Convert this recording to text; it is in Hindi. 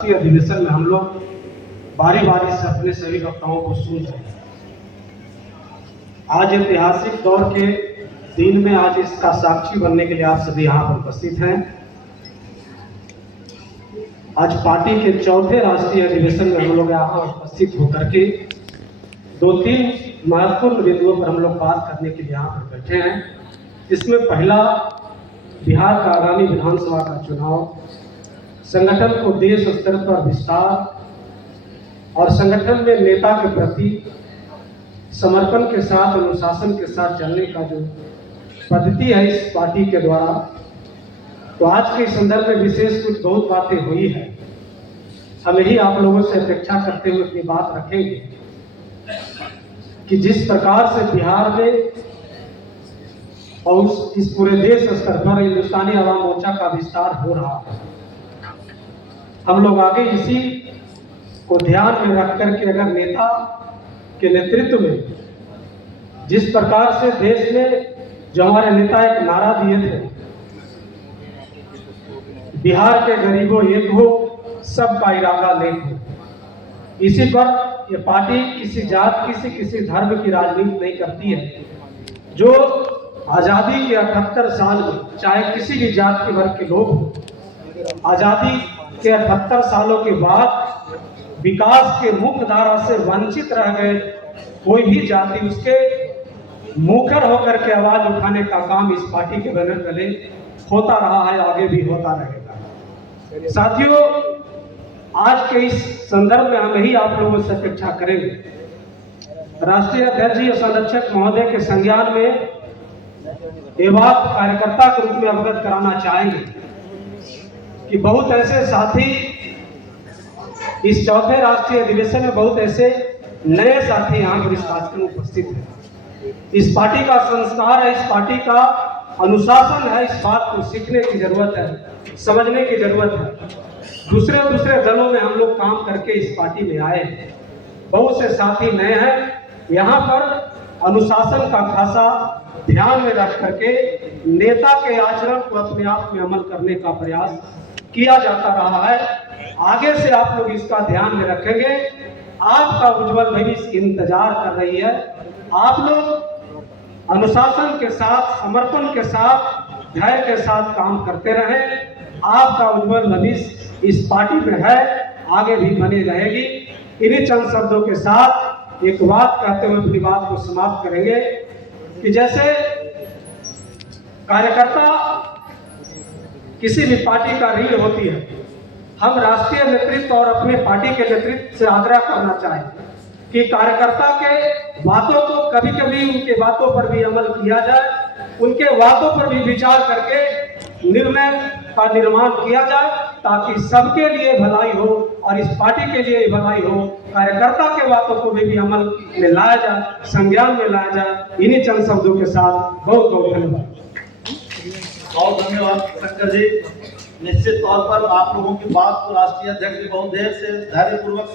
अधिवेशन में हम लोग बारी बारी से अपने सभी वक्ताओं को सुन रहे हैं। आज ऐतिहासिक दौर के दिन में आज इसका साक्षी बनने के लिए आप सभी यहाँ पर उपस्थित हैं। आज पार्टी के चौथे राष्ट्रीय अधिवेशन में हम लोग यहाँ उपस्थित होकर के दो तीन महत्वपूर्ण बिंदुओं पर हम लोग बात करने के लिए यहाँ पर बैठे हैं। इसमें पहला, बिहार का आगामी विधानसभा का चुनाव, संगठन को देश स्तर पर विस्तार और संगठन में नेता के प्रति समर्पण के साथ, अनुशासन के साथ चलने का जो पद्धति है इस पार्टी के द्वारा, तो आज के संदर्भ में विशेष कुछ बहुत बातें हुई है। हम यही आप लोगों से अपेक्षा करते हुए अपनी बात रखेंगे कि जिस प्रकार से बिहार में और इस पूरे देश स्तर पर हिंदुस्तानी आवाम मोर्चा का विस्तार हो रहा है, हम लोग आगे इसी को ध्यान में रख करके अगर नेता के नेतृत्व में जिस प्रकार से देश में जो हमारे नेता एक नारा दिए थे, बिहार के गरीबों एक हो, सबका इरादा नेक हो, इसी पर ये पार्टी किसी जात किसी धर्म की राजनीति नहीं करती है। जो आज़ादी के 78 साल में चाहे किसी भी जात के वर्ग के लोग हो, आज़ादी के 78 सालों के बाद विकास के मुख्य धारा से वंचित रह गए कोई भी जाति, उसके मुखर होकर के आवाज उठाने का काम इस पार्टी के बैनर तले होता रहा है, आगे भी होता रहेगा। साथियों, आज के इस संदर्भ में हम यही आप लोगों से अपेक्षा करेंगे, राष्ट्रीय अध्यक्ष जी संरक्षक महोदय के संज्ञान में ये बात कार्यकर्ता के रूप में अवगत कराना चाहेंगे कि बहुत ऐसे साथी इस चौथे राष्ट्रीय अधिवेशन में, बहुत ऐसे नए साथी यहाँ पर इस कार्यक्रम में उपस्थित हैं। इस पार्टी का संस्कार है, इस पार्टी का अनुशासन है, इस बात को सीखने की जरूरत है, समझने की जरूरत है। दूसरे दलों में हम लोग काम करके इस पार्टी में आए हैं, बहुत से साथी नए हैं। यहाँ पर अनुशासन का खासा ध्यान में रख करके नेता के आचरण को अपने आप में अमल करने का प्रयास किया जाता रहा है। आगे से आप लोग इसका ध्यान में रखेंगे। आपका उज्जवल भविष्य इंतजार कर रही है। आप लोग अनुशासन के साथ, समर्पण के साथ, धैर्य के साथ काम करते रहें। आपका उज्जवल भविष्य इस पार्टी में है, आगे भी बनी रहेगी। इन्हीं चंद शब्दों के साथ एक बात कहते हुए अपनी बात को समाप्त करेंगे कि जैसे कार्यकर्ता किसी भी पार्टी का रीढ़ होती है, हम राष्ट्रीय नेतृत्व और अपने पार्टी के नेतृत्व से आग्रह करना चाहें कि कार्यकर्ता के बातों को कभी कभी उनके बातों पर भी अमल किया जाए, उनके बातों पर भी विचार करके निर्णय का निर्माण किया जाए, ताकि सबके लिए भलाई हो और इस पार्टी के लिए भलाई हो। कार्यकर्ता के बातों को भी अमल में लाया जाए, संज्ञान में लाया जाए। इन्हीं चंद शब्दों के साथ बहुत बहुत धन्यवाद। बहुत धन्यवाद शंकर जी। निश्चित तौर पर आप लोगों की बात को राष्ट्रीय अध्यक्ष जी बहुत देर से धैर्यपूर्वक